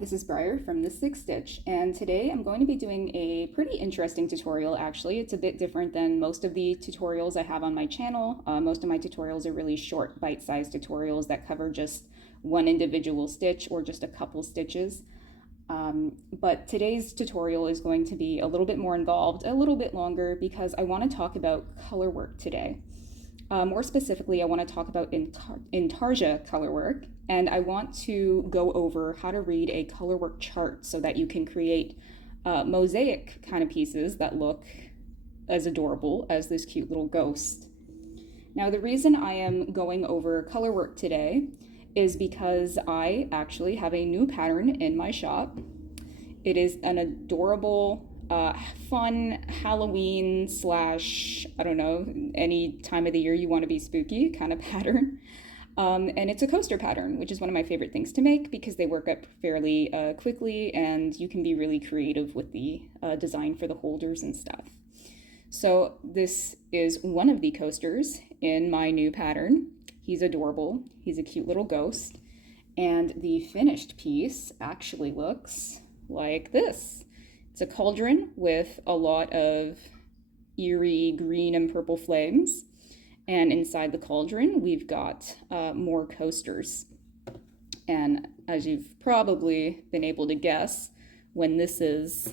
this is Briar from The Six Stitch, and today I'm going to be doing a pretty interesting tutorial actually. It's a bit different than most of the tutorials I have on my channel. Most of my tutorials are really short, bite-sized tutorials that cover just one individual stitch or just a couple stitches. But today's tutorial is going to be a little bit more involved, a little bit longer, because I want to talk about color work today. More specifically, I want to talk about Intarsia Colourwork, and I want to go over how to read a colorwork chart so that you can create mosaic kind of pieces that look as adorable as this cute little ghost. Now, the reason I am going over colorwork today is because I actually have a new pattern in my shop. It is an adorable fun Halloween slash, I don't know, any time of the year you want to be spooky kind of pattern. And it's a coaster pattern, which is one of my favorite things to make because they work up fairly quickly and you can be really creative with the design for the holders and stuff. So this is one of the coasters in my new pattern. He's adorable. He's a cute little ghost. And the finished piece actually looks like this. It's a cauldron with a lot of eerie green and purple flames. And inside the cauldron, we've got more coasters. And as you've probably been able to guess, when this is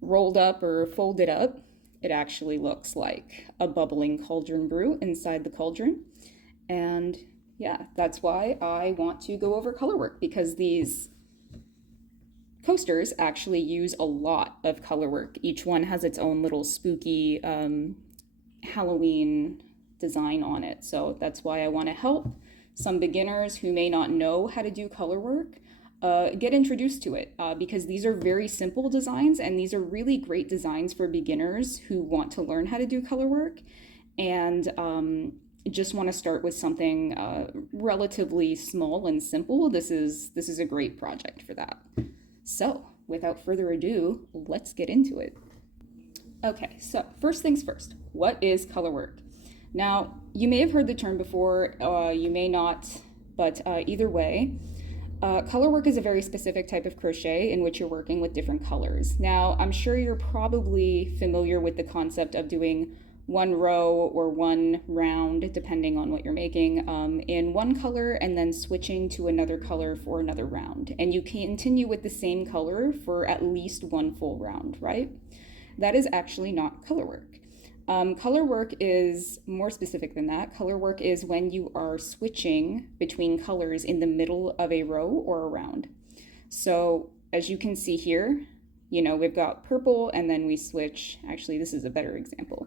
rolled up or folded up, it actually looks like a bubbling cauldron brew inside the cauldron. And yeah, that's why I want to go over colorwork, because these coasters actually use a lot of color work. Each one has its own little spooky Halloween design on it. So that's why I want to help some beginners who may not know how to do color work get introduced to it, because these are very simple designs and these are really great designs for beginners who want to learn how to do color work and just want to start with something relatively small and simple. This is a great project for that. So, without further ado, let's get into it. Okay, so first things first, what is color work? Now, you may have heard the term before, you may not, but either way, color work is a very specific type of crochet in which you're working with different colors. Now, I'm sure you're probably familiar with the concept of doing one row or one round, depending on what you're making, in one color and then switching to another color for another round. And you continue with the same color for at least one full round, right? That is actually not color work. Color work is more specific than that. Color work is when you are switching between colors in the middle of a row or a round. So as you can see here, you know, we've got purple and then we switch. Actually, this is a better example.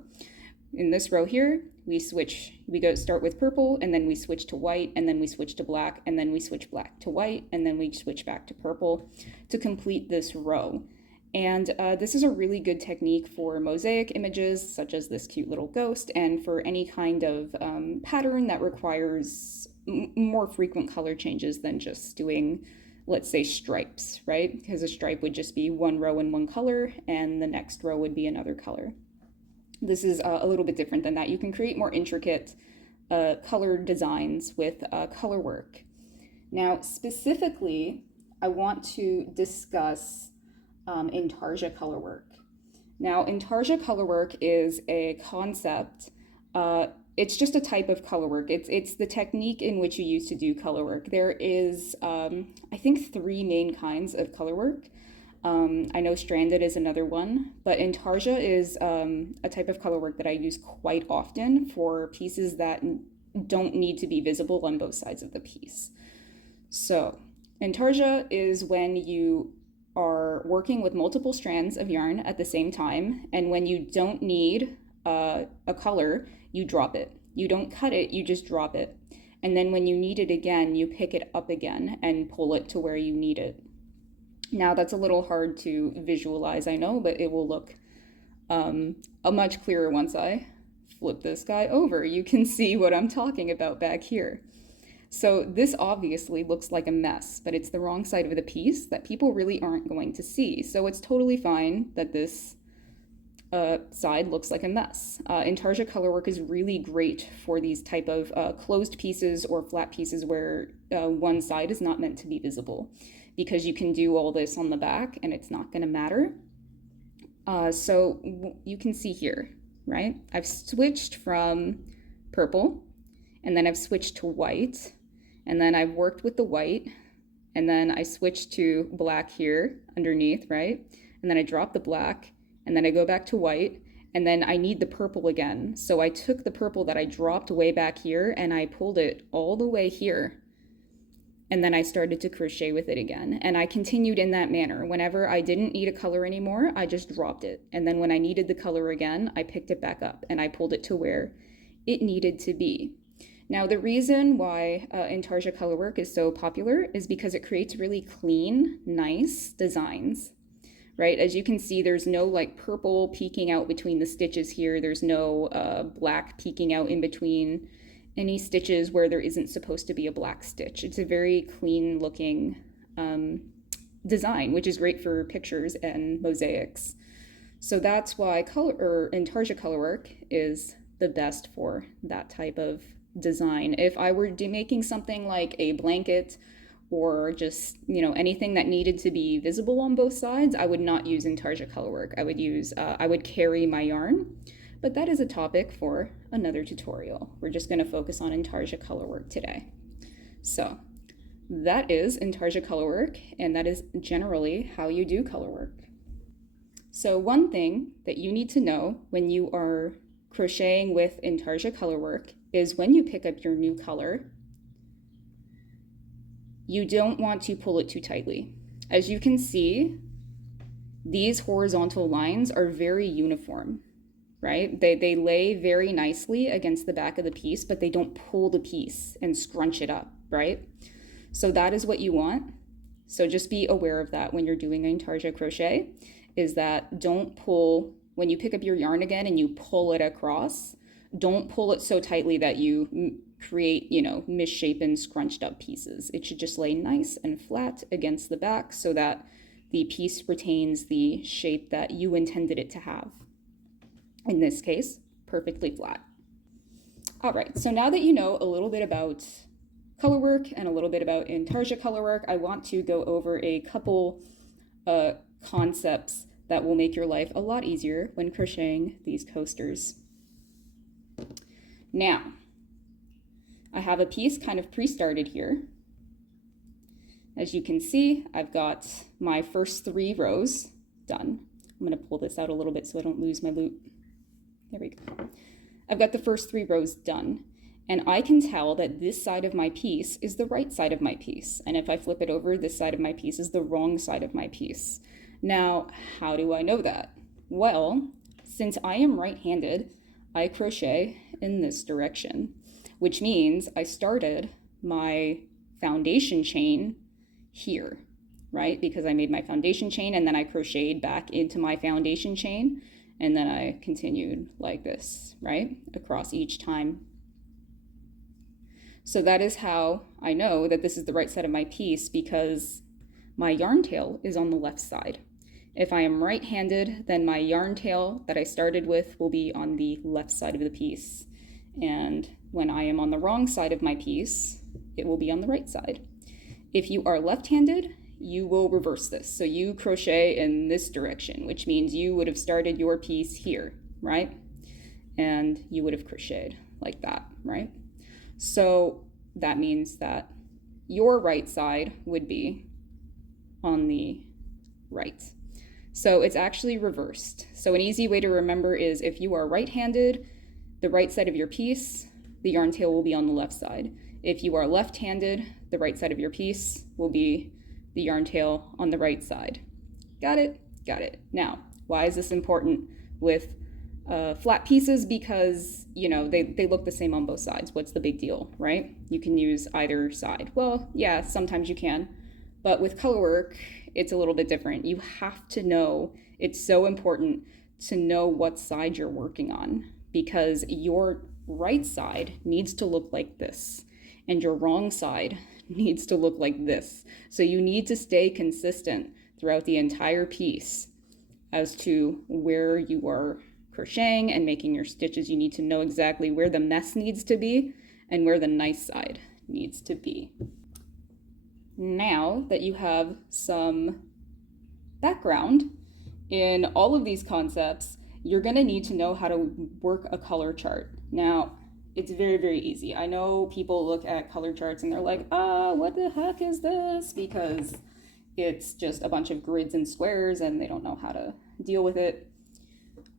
In this row here, we start with purple and then we switch to white and then we switch to black and then we switch black to white and then we switch back to purple to complete this row. And this is a really good technique for mosaic images such as this cute little ghost and for any kind of pattern that requires more frequent color changes than just doing, let's say, stripes, right? Because a stripe would just be one row in one color and the next row would be another color. This is a little bit different than that. You can create more intricate color designs with color work. Now, specifically, I want to discuss Intarsia Colourwork. Now, Intarsia Colourwork is a concept. It's just a type of color work. It's the technique in which you use to do color work. There is, I think, 3 main kinds of color work. I know stranded is another one, but Intarsia is a type of color work that I use quite often for pieces that don't need to be visible on both sides of the piece. So Intarsia is when you are working with multiple strands of yarn at the same time, and when you don't need a color, you drop it. You don't cut it, you just drop it. And then when you need it again, you pick it up again and pull it to where you need it. Now, that's a little hard to visualize, I know, but it will look much clearer once I flip this guy over. You can see what I'm talking about back here. So this obviously looks like a mess, but it's the wrong side of the piece that people really aren't going to see. So it's totally fine that this side looks like a mess. Intarsia Colourwork is really great for these type of closed pieces or flat pieces where one side is not meant to be visible, because you can do all this on the back and it's not going to matter. So you can see here, right? I've switched from purple, and then I've switched to white, and then I've worked with the white, and then I switched to black here underneath, right? And then I drop the black, and then I go back to white, and then I need the purple again. So I took the purple that I dropped way back here and I pulled it all the way here. And then I started to crochet with it again. And I continued in that manner. Whenever I didn't need a color anymore, I just dropped it. And then when I needed the color again, I picked it back up and I pulled it to where it needed to be. Now, the reason why Intarsia Colourwork is so popular is because it creates really clean, nice designs, right? As you can see, there's no like purple peeking out between the stitches here. There's no black peeking out in between any stitches where there isn't supposed to be a black stitch. It's a very clean looking design, which is great for pictures and mosaics. So that's why Intarsia Colourwork is the best for that type of design. If I were making something like a blanket or just, you know, anything that needed to be visible on both sides, I would not use Intarsia Colourwork. I would carry my yarn. But that is a topic for another tutorial. We're just going to focus on Intarsia Colourwork today. So that is Intarsia Colourwork, and that is generally how you do colorwork. So one thing that you need to know when you are crocheting with Intarsia Colourwork is when you pick up your new color, you don't want to pull it too tightly. As you can see, these horizontal lines are very uniform. Right? They lay very nicely against the back of the piece, but they don't pull the piece and scrunch it up, right? So that is what you want. So just be aware of that when you're doing Intarsia crochet, is that don't pull, when you pick up your yarn again and you pull it across, don't pull it so tightly that you create, you know, misshapen, scrunched up pieces. It should just lay nice and flat against the back so that the piece retains the shape that you intended it to have. In this case, perfectly flat. All right, so now that you know a little bit about colorwork and a little bit about Intarsia Colourwork, I want to go over a couple concepts that will make your life a lot easier when crocheting these coasters. Now, I have a piece kind of pre-started here. As you can see, I've got my first 3 rows done. I'm going to pull this out a little bit so I don't lose my loop. There we go. I've got the first 3 rows done, and I can tell that this side of my piece is the right side of my piece, and if I flip it over, this side of my piece is the wrong side of my piece. Now, how do I know that? Well, since I am right-handed, I crochet in this direction, which means I started my foundation chain here, right? Because I made my foundation chain and then I crocheted back into my foundation chain, and then I continued like this, right? Across each time. So that is how I know that this is the right side of my piece, because my yarn tail is on the left side. If I am right-handed, then my yarn tail that I started with will be on the left side of the piece. And when I am on the wrong side of my piece, it will be on the right side. If you are left-handed, you will reverse this. So you crochet in this direction, which means you would have started your piece here, right? And you would have crocheted like that, right? So that means that your right side would be on the right. So it's actually reversed. So an easy way to remember is if you are right-handed, the right side of your piece, the yarn tail will be on the left side. If you are left-handed, the right side of your piece will be the yarn tail on the right side. Got it? Got it. Now, why is this important with flat pieces? Because, you know, they look the same on both sides. What's the big deal, right? You can use either side. Well, yeah, sometimes you can. But with colorwork, it's a little bit different. You have to know, it's so important to know what side you're working on, because your right side needs to look like this, and your wrong side needs to look like this. So you need to stay consistent throughout the entire piece as to where you are crocheting and making your stitches. You need to know exactly where the mess needs to be and where the nice side needs to be. now that you have some background in all of these concepts, you're going to need to know how to work a color chart. Now, it's very, very easy. I know people look at color charts and they're like, what the heck is this? Because it's just a bunch of grids and squares and they don't know how to deal with it.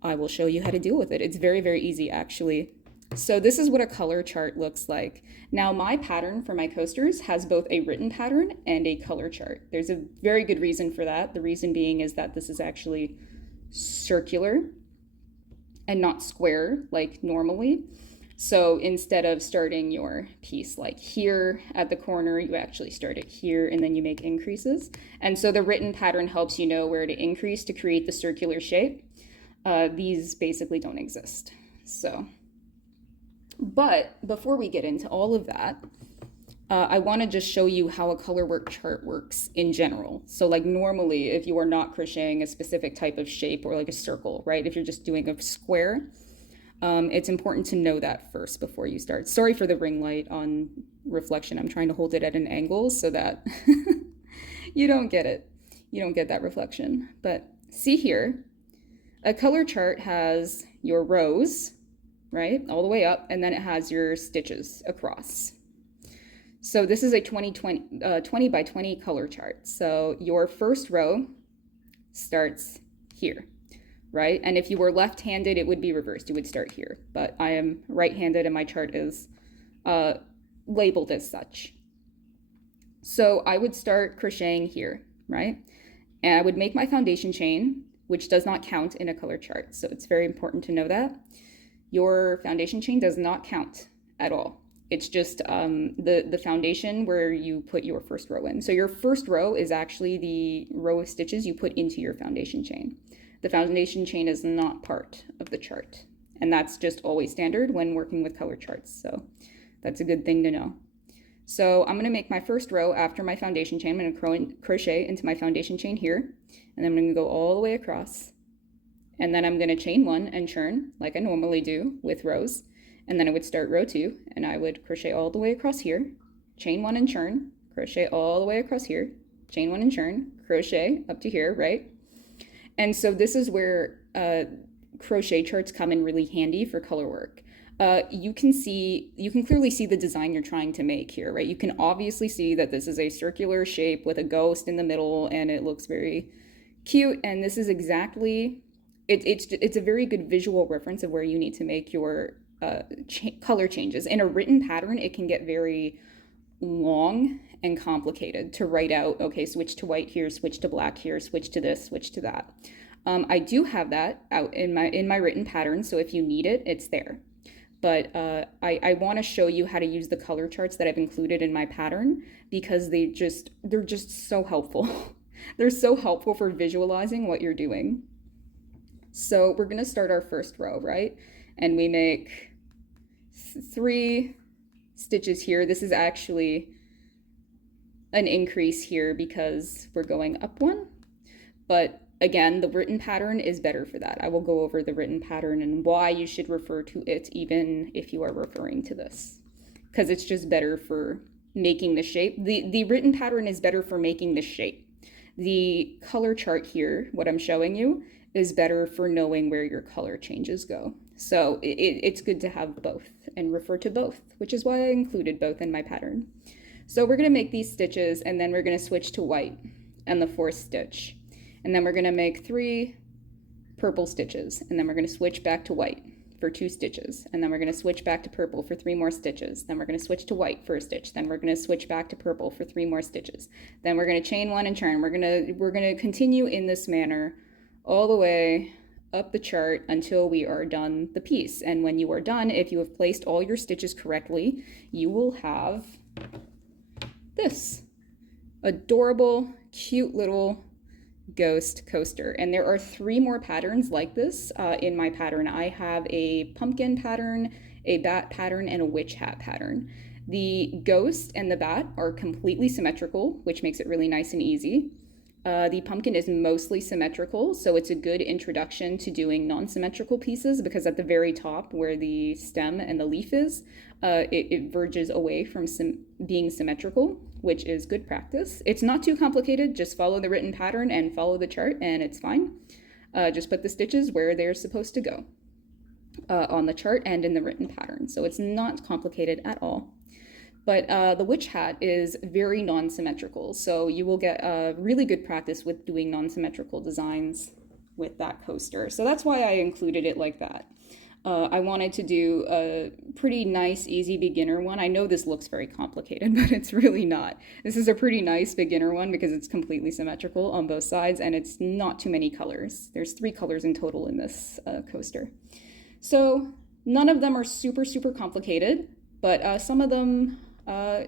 I will show you how to deal with it. It's very, very easy, actually. So this is what a color chart looks like. Now, my pattern for my coasters has both a written pattern and a color chart. There's a very good reason for that. The reason being is that this is actually circular and not square like normally. So instead of starting your piece like here at the corner, you actually start it here and then you make increases. And so the written pattern helps you know where to increase to create the circular shape. These basically don't exist. But before we get into all of that, I want to just show you how a colorwork chart works in general. So like normally, if you are not crocheting a specific type of shape or like a circle, right? If you're just doing a square, it's important to know that first before you start. Sorry for the ring light on reflection. I'm trying to hold it at an angle so that you don't get it. You don't get that reflection. But see here, a color chart has your rows, right, all the way up, and then it has your stitches across. So this is a 20 by 20 color chart. So your first row starts here, right? And if you were left-handed, it would be reversed. You would start here. But I am right-handed and my chart is labeled as such. So I would start crocheting here, right? And I would make my foundation chain, which does not count in a color chart. So it's very important to know that. Your foundation chain does not count at all. It's just the foundation where you put your first row in. So your first row is actually the row of stitches you put into your foundation chain. The foundation chain is not part of the chart. And that's just always standard when working with color charts. So that's a good thing to know. So I'm gonna make my first row after my foundation chain. I'm gonna crochet into my foundation chain here. And then I'm gonna go all the way across. And then I'm gonna chain one and churn like I normally do with rows. And then I would start row 2 and I would crochet all the way across here, chain 1 and churn, crochet all the way across here, chain 1 and churn, crochet up to here, right? And so this is where crochet charts come in really handy for color work. You can clearly see the design you're trying to make here, right? You can obviously see that this is a circular shape with a ghost in the middle and it looks very cute. And this is exactly, it's a very good visual reference of where you need to make your color changes. In a written pattern, it can get very long and complicated to write out, okay, switch to white here, switch to black here, switch to this, switch to that. I do have that out in my written pattern, so if you need it, it's there. But I want to show you how to use the color charts that I've included in my pattern because they're just so helpful. They're so helpful for visualizing what you're doing. So we're going to start our first row, right? And we make 3 stitches here. This is actually an increase here because we're going up 1. But again, the written pattern is better for that. I will go over the written pattern and why you should refer to it even if you are referring to this. Because it's just better for making the shape. The written pattern is better for making the shape. The color chart here, what I'm showing you, is better for knowing where your color changes go. So it's good to have both and refer to both, which is why I included both in my pattern. So we're gonna make these stitches and then we're gonna switch to white and the 4th stitch. And then we're gonna make 3 purple stitches and then we're gonna switch back to white for 2 stitches. And then we're gonna switch back to purple for 3 more stitches. Then we're gonna switch to white for a stitch. Then we're gonna switch back to purple for 3 more stitches. Then we're gonna chain 1 and churn. We're gonna continue in this manner all the way up the chart until we are done the piece. And when you are done, if you have placed all your stitches correctly, you will have this adorable, cute little ghost coaster. And there are 3 more patterns like this in my pattern. I have a pumpkin pattern, a bat pattern, and a witch hat pattern. The ghost and the bat are completely symmetrical, which makes it really nice and easy. The pumpkin is mostly symmetrical, so it's a good introduction to doing non-symmetrical pieces because at the very top where the stem and the leaf is, it verges away from being symmetrical. which is good practice. It's not too complicated, just follow the written pattern and follow the chart and it's fine. Just put the stitches where they're supposed to go on the chart and in the written pattern. So it's not complicated at all. But the witch hat is very non-symmetrical, so you will get really good practice with doing non-symmetrical designs with that coaster. So that's why I included it like that. I wanted to do a pretty nice, easy beginner one. I know this looks very complicated, but it's really not. This is a pretty nice beginner one because it's completely symmetrical on both sides and it's not too many colors. There's 3 colors in total in this coaster. So none of them are super, super complicated, but some of them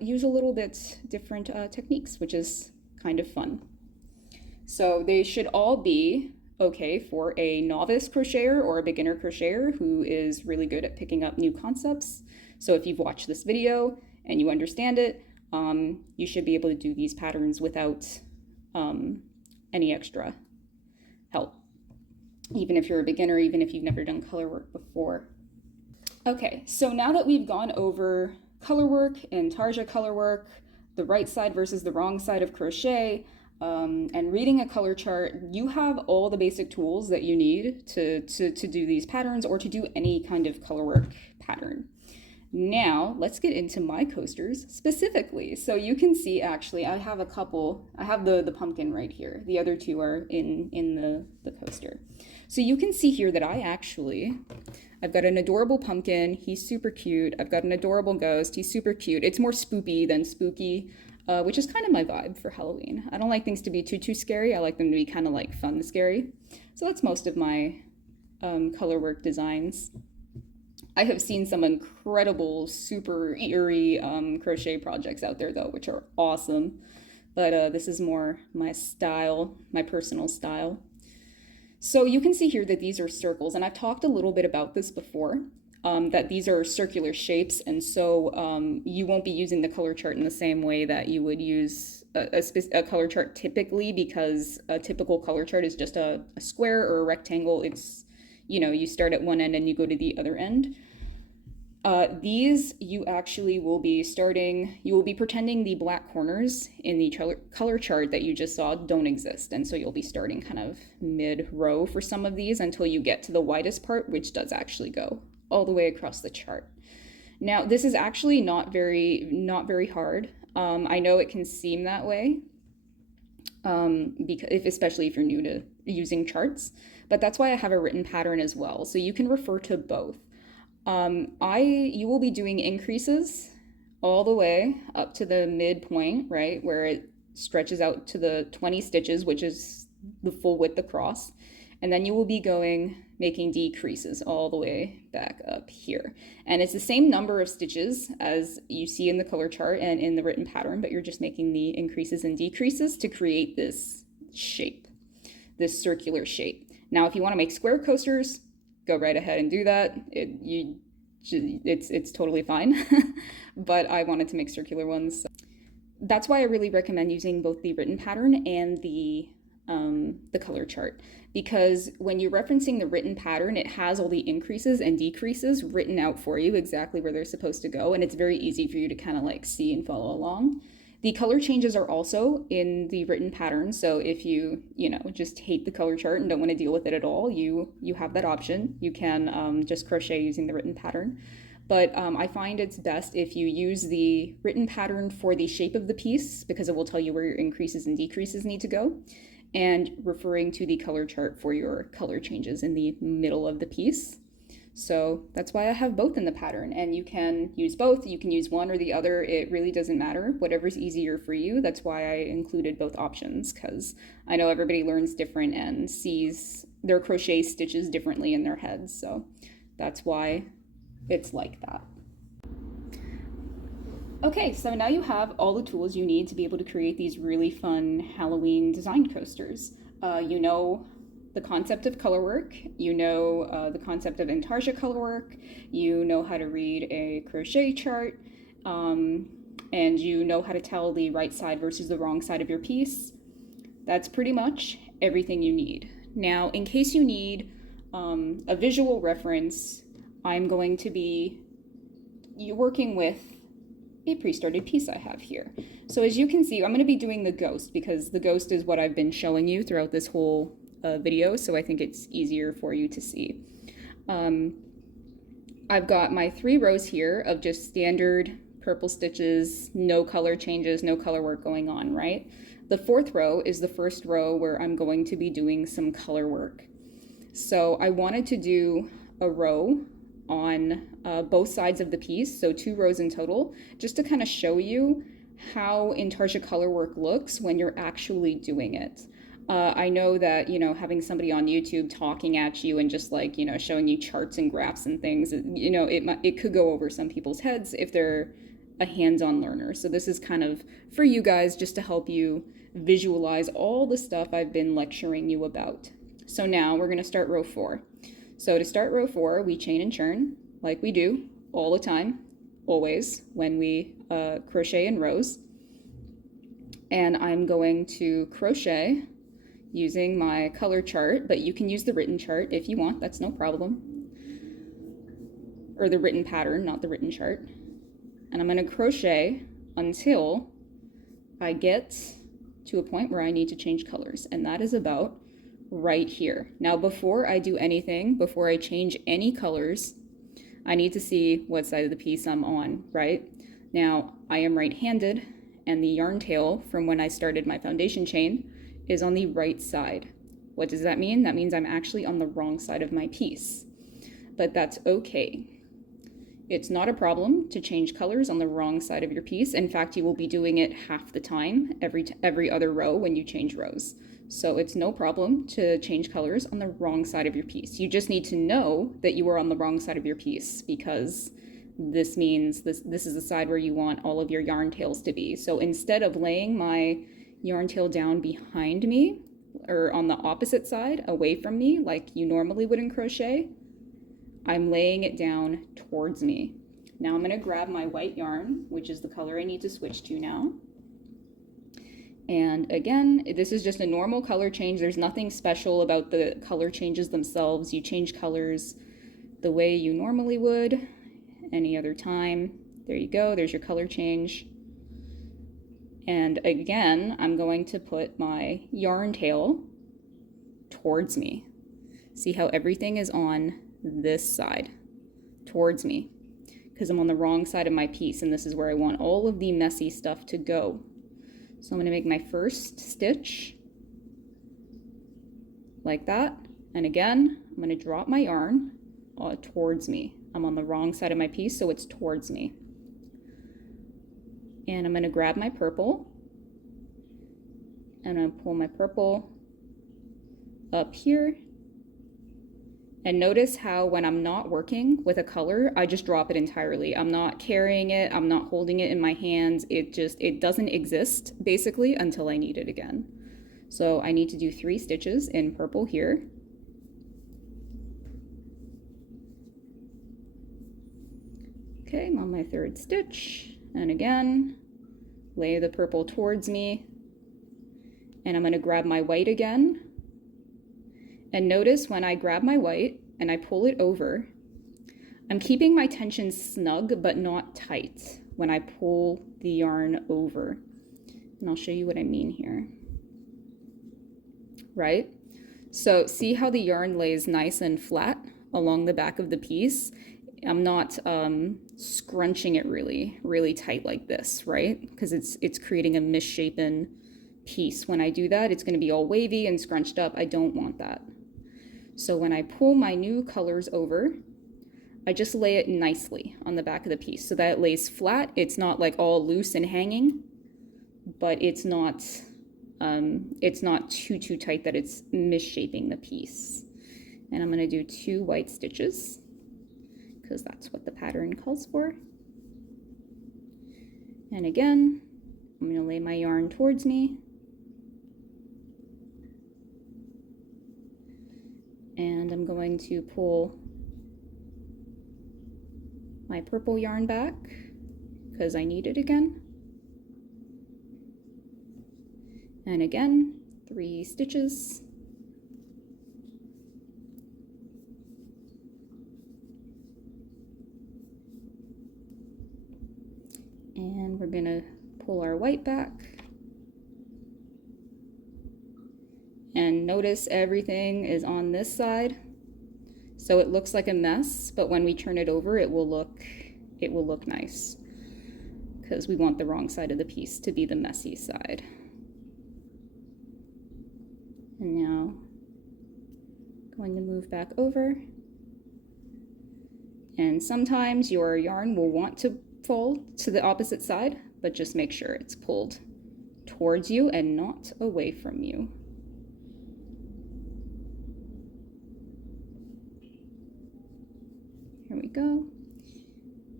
use a little bit different techniques, which is kind of fun. So they should all be okay for a novice crocheter or a beginner crocheter who is really good at picking up new concepts. So if you've watched this video and you understand it, you should be able to do these patterns without any extra help, even if you're a beginner, even if you've never done color work before. Okay, so now that we've gone over color work, Intarsia color work, the right side versus the wrong side of crochet, and reading a color chart, you have all the basic tools that you need to do these patterns or to do any kind of color work pattern. Now, let's get into my coasters specifically. So you can see, actually, I have a couple. I have the pumpkin right here. The other 2 are in the coaster. So you can see here that I've got an adorable pumpkin. He's super cute. I've got an adorable ghost. He's super cute. It's more spoopy than spooky, which is kind of my vibe for Halloween. I don't like things to be too scary. I like them to be kind of like fun scary. So that's most of my color work designs. I have seen some incredible, super eerie crochet projects out there though, which are awesome. But this is more my style, my personal style. So you can see here that these are circles, and I've talked a little bit about this before, that these are circular shapes, and so you won't be using the color chart in the same way that you would use a color chart typically, because a typical color chart is just a square or a rectangle. It's, you start at one end and you go to the other end. These, you actually will be pretending the black corners in the color chart that you just saw don't exist. And so you'll be starting kind of mid-row for some of these until you get to the widest part, which does actually go all the way across the chart. Now, this is actually not very hard. I know it can seem that way, especially if you're new to using charts, but that's why I have a written pattern as well. So you can refer to both. You will be doing increases all the way up to the midpoint, right, where it stretches out to the 20 stitches, which is the full width across. And then you will be making decreases all the way back up here. And it's the same number of stitches as you see in the color chart and in the written pattern, but you're just making the increases and decreases to create this shape, this circular shape. Now, if you want to make square coasters, go right ahead and do that. It's totally fine. But I wanted to make circular ones. So that's why I really recommend using both the written pattern and the color chart, because when you're referencing the written pattern, it has all the increases and decreases written out for you exactly where they're supposed to go, and it's very easy for you to kind of like see and follow along. The color changes are also in the written pattern, so if you just hate the color chart and don't want to deal with it at all, you have that option. You can just crochet using the written pattern. But I find it's best if you use the written pattern for the shape of the piece, because it will tell you where your increases and decreases need to go, and referring to the color chart for your color changes in the middle of the piece. So that's why I have both in the pattern, and you can use both. You can use one or the other. It really doesn't matter. Whatever's easier for you. That's why I included both options, because I know everybody learns different and sees their crochet stitches differently in their heads. So that's why it's like that. Okay, so now you have all the tools you need to be able to create these really fun Halloween design coasters. You know the concept of color work, you know the concept of Intarsia Colourwork, you know how to read a crochet chart, and you know how to tell the right side versus the wrong side of your piece. That's pretty much everything you need. Now, in case you need a visual reference, I'm going to be working with a pre-started piece I have here. So as you can see, I'm going to be doing the ghost because the ghost is what I've been showing you throughout this whole video, so I think it's easier for you to see. I've got my 3 rows here of just standard purple stitches, no color changes, no color work going on, right? The 4th row is the first row where I'm going to be doing some color work. So I wanted to do a row on both sides of the piece, so 2 rows in total, just to kind of show you how Intarsia Colourwork looks when you're actually doing it. I know that, you know, having somebody on YouTube talking at you and just like, you know, showing you charts and graphs and things, you know, it could go over some people's heads if they're a hands-on learner. So this is kind of for you guys just to help you visualize all the stuff I've been lecturing you about. So now we're going to start row 4. So to start row 4, we chain and churn like we do all the time, always, when we crochet in rows. And I'm going to crochet using my color chart, but you can use the written chart if you want, that's no problem. Or the written pattern, not the written chart. And I'm going to crochet until I get to a point where I need to change colors, and that is about right here. Now before I do anything, before I change any colors, I need to see what side of the piece I'm on, right? Now I am right-handed, and the yarn tail from when I started my foundation chain is on the right side. What does that mean? That means I'm actually on the wrong side of my piece, but that's okay. It's not a problem to change colors on the wrong side of your piece. In fact, you will be doing it half the time, every other row when you change rows. So it's no problem to change colors on the wrong side of your piece. You just need to know that you are on the wrong side of your piece, because this means this is the side where you want all of your yarn tails to be. So instead of laying my yarn tail down behind me or on the opposite side away from me like you normally would in crochet, I'm laying it down towards me. Now I'm going to grab my white yarn, which is the color I need to switch to now. And again, this is just a normal color change. There's nothing special about the color changes themselves. You change colors the way you normally would any other time. There you go, there's your color change. And again, I'm going to put my yarn tail towards me. See how everything is on this side, towards me, because I'm on the wrong side of my piece, and this is where I want all of the messy stuff to go. So I'm going to make my first stitch like that, and again, I'm going to drop my yarn towards me. I'm on the wrong side of my piece, so it's towards me. And I'm going to grab my purple, and I'm going to pull my purple up here. And notice how when I'm not working with a color, I just drop it entirely. I'm not carrying it, I'm not holding it in my hands. It doesn't exist basically until I need it again. So I need to do 3 stitches in purple here. Okay, I'm on my 3rd stitch, and again, lay the purple towards me, and I'm going to grab my white again. And notice when I grab my white and I pull it over, I'm keeping my tension snug but not tight when I pull the yarn over. And I'll show you what I mean here. Right? So see how the yarn lays nice and flat along the back of the piece? I'm not scrunching it really tight like this, right? Because it's creating a misshapen piece. When I do that, it's going to be all wavy and scrunched up. I don't want that. So when I pull my new colors over, I just lay it nicely on the back of the piece so that it lays flat. It's not like all loose and hanging, but it's not too tight that it's misshaping the piece. And I'm going to do 2 white stitches because that's what the pattern calls for. And again, I'm going to lay my yarn towards me. And I'm going to pull my purple yarn back because I need it again. And again, 3 stitches. And we're gonna pull our white back. And notice everything is on this side. So it looks like a mess, but when we turn it over, it will look nice, because we want the wrong side of the piece to be the messy side. And now going to move back over. And sometimes your yarn will want to fall to the opposite side, but just make sure it's pulled towards you and not away from you. Here we go.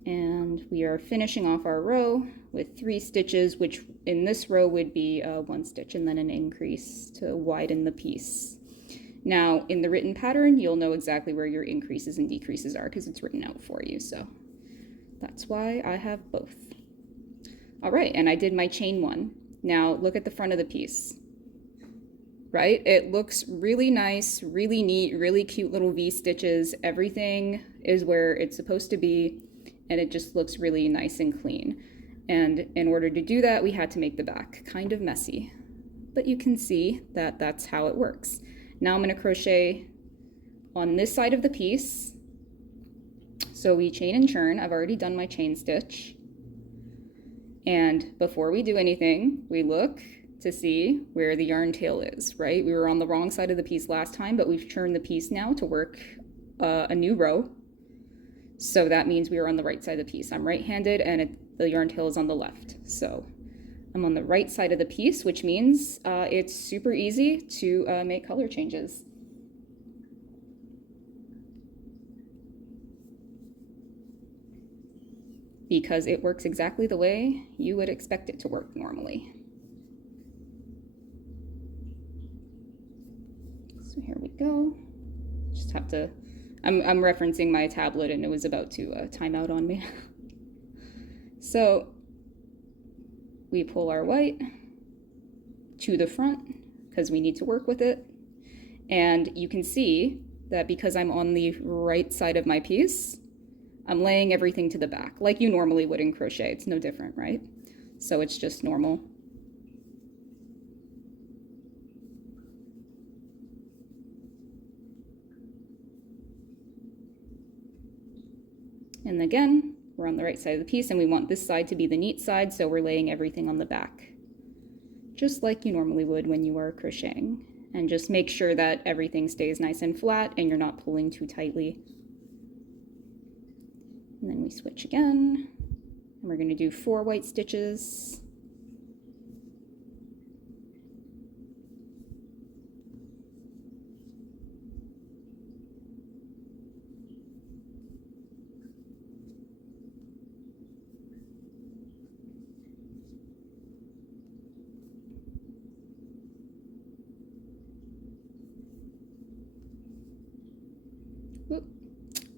And we are finishing off our row with 3 stitches, which in this row would be 1 stitch and then an increase to widen the piece. Now, in the written pattern, you'll know exactly where your increases and decreases are because it's written out for you. So that's why I have both. All right, and I did my chain 1. Now look at the front of the piece, right? It looks really nice, really neat, really cute little V stitches. Everything is where it's supposed to be, and it just looks really nice and clean. And in order to do that, we had to make the back kind of messy, but you can see that that's how it works. Now I'm going to crochet on this side of the piece. So we chain and churn. I've already done my chain stitch. And before we do anything, we look to see where the yarn tail is, right? We were on the wrong side of the piece last time, but we've churned the piece now to work a new row. So that means we are on the right side of the piece. I'm right-handed and the yarn tail is on the left. So I'm on the right side of the piece, which means it's super easy to make color changes. Because it works exactly the way you would expect it to work normally. So here we go. Just have to, I'm referencing my tablet and it was about to time out on me. So we pull our white to the front because we need to work with it. And you can see that because I'm on the right side of my piece, I'm laying everything to the back like you normally would in crochet. It's no different, right? So it's just normal. And again, we're on the right side of the piece and we want this side to be the neat side, so we're laying everything on the back, just like you normally would when you are crocheting. And just make sure that everything stays nice and flat and you're not pulling too tightly. And then we switch again, and we're going to do 4 white stitches.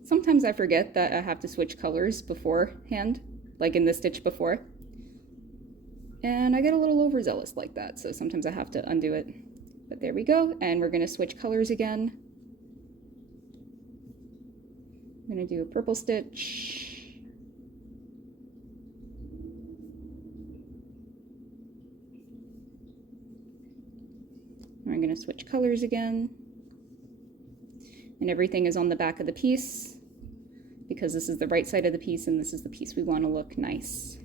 Sometimes I forget that I have to switch colors beforehand, like in the stitch before. And I get a little overzealous like that, so sometimes I have to undo it. But there we go, and we're gonna switch colors again. I'm gonna do a purple stitch. And I'm gonna switch colors again. And everything is on the back of the piece because this is the right side of the piece and this is the piece we want to look nice.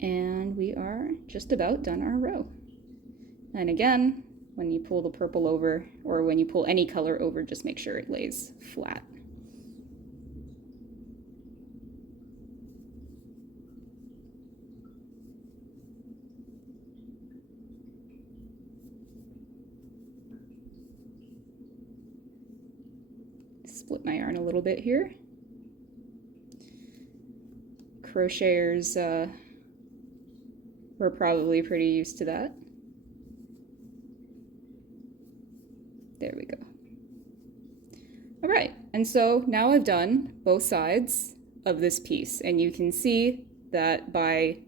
And we are just about done our row. And again, when you pull the purple over, or when you pull any color over, just make sure it lays flat. Split my yarn a little bit here. Crocheters we're probably pretty used to that. There we go. All right, and so now I've done both sides of this piece, and you can see that by,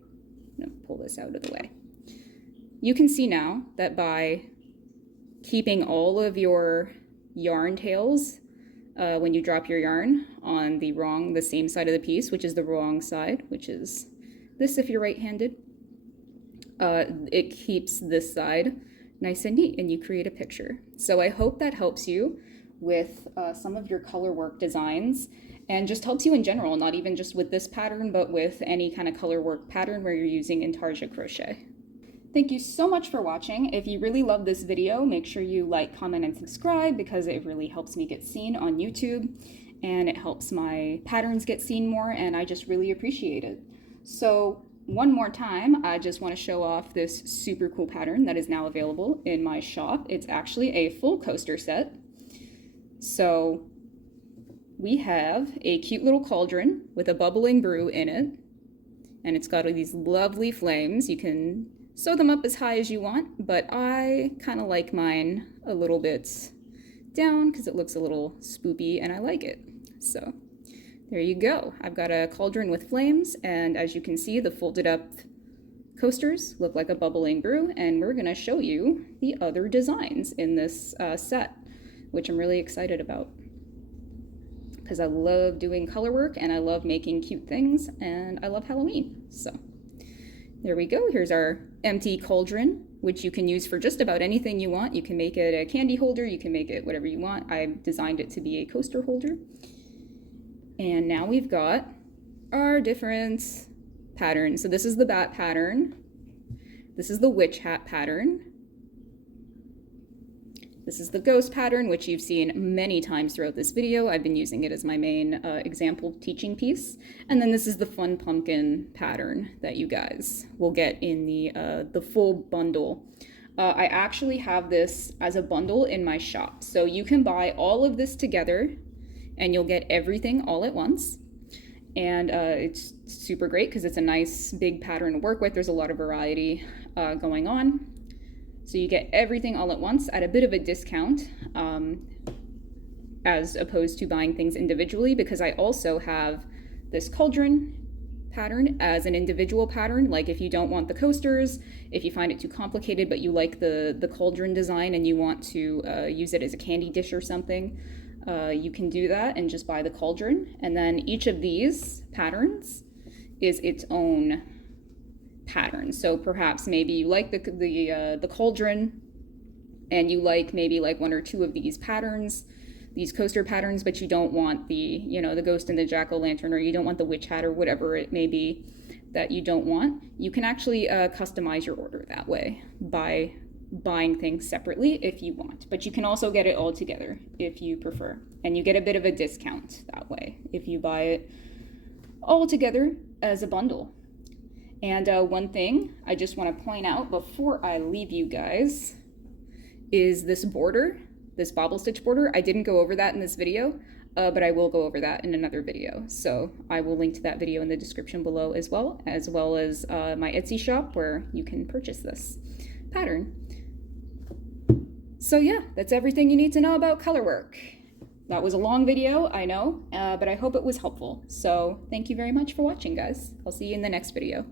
I'm gonna pull this out of the way. You can see now that by keeping all of your yarn tails when you drop your yarn on the same side of the piece, which is the wrong side, which is this if you're right-handed. It keeps this side nice and neat and you create a picture. So I hope that helps you with some of your color work designs and just helps you in general, not even just with this pattern, but with any kind of color work pattern where you're using Intarsia Crochet. Thank you so much for watching. If you really love this video, make sure you like, comment, and subscribe because it really helps me get seen on YouTube and it helps my patterns get seen more, and I just really appreciate it. So one more time, I just want to show off this super cool pattern that is now available in my shop. It's actually a full coaster set. So we have a cute little cauldron with a bubbling brew in it, and it's got all these lovely flames. You can sew them up as high as you want, but I kind of like mine a little bit down because it looks a little spoopy and I like it. So there you go. I've got a cauldron with flames, and as you can see, the folded up coasters look like a bubbling brew, and we're gonna show you the other designs in this set, which I'm really excited about because I love doing color work and I love making cute things and I love Halloween. So there we go. Here's our empty cauldron, which you can use for just about anything you want. You can make it a candy holder, you can make it whatever you want. I designed it to be a coaster holder. And now we've got our different patterns. So this is the bat pattern. This is the witch hat pattern. This is the ghost pattern, which you've seen many times throughout this video. I've been using it as my main example teaching piece. And then this is the fun pumpkin pattern that you guys will get in the full bundle. I actually have this as a bundle in my shop. So you can buy all of this together and you'll get everything all at once. And it's super great because it's a nice big pattern to work with. There's a lot of variety going on. So you get everything all at once at a bit of a discount as opposed to buying things individually, because I also have this cauldron pattern as an individual pattern. Like if you don't want the coasters, if you find it too complicated but you like the cauldron design and you want to use it as a candy dish or something, you can do that and just buy the cauldron. And then each of these patterns is its own pattern. So perhaps maybe you like the cauldron and you like maybe like one or two of these patterns, these coaster patterns, but you don't want the the ghost and the jack-o'-lantern, or you don't want the witch hat, or whatever it may be that you don't want. You can actually customize your order that way by buying things separately if you want, but you can also get it all together if you prefer, and you get a bit of a discount that way if you buy it all together as a bundle. And one thing I just want to point out before I leave you guys is this border, this bobble stitch border. I didn't go over that in this video, but I will go over that in another video. So I will link to that video in the description below as well as my Etsy shop where you can purchase this pattern. So yeah, that's everything you need to know about color work. That was a long video, I know, but I hope it was helpful. So thank you very much for watching, guys. I'll see you in the next video.